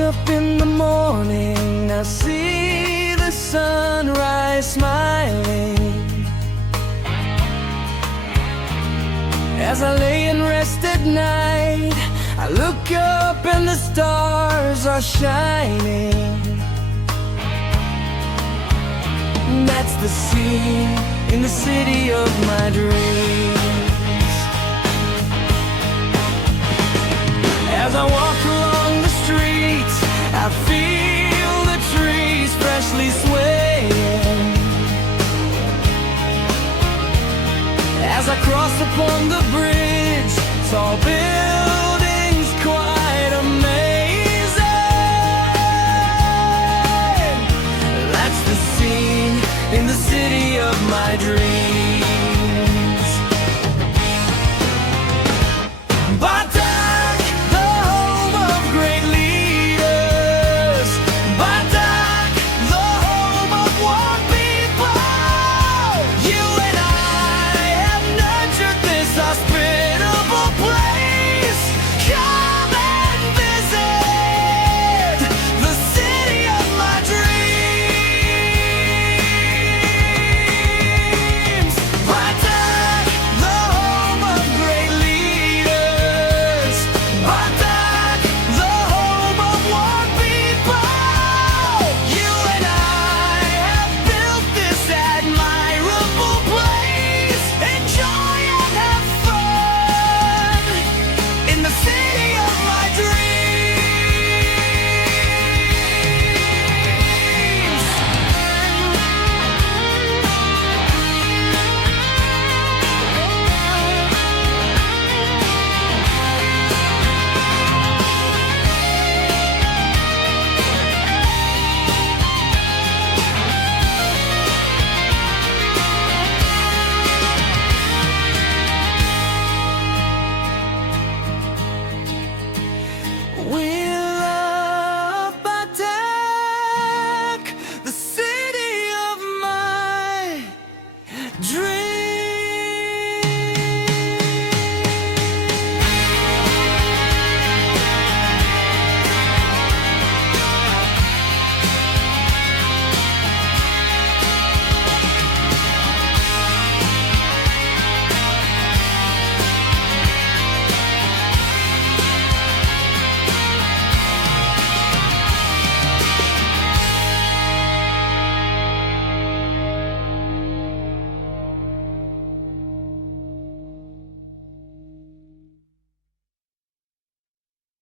up in the morning, I see the sunrise smiling. As I lay and rest at night, I look up and the stars are shining. That's the scene in the city of my dreams. As I walk along the streets, I feel the trees freshly swaying. As I cross upon the bridge, tall buildings quite amazing. That's the scene in the city of my dreams.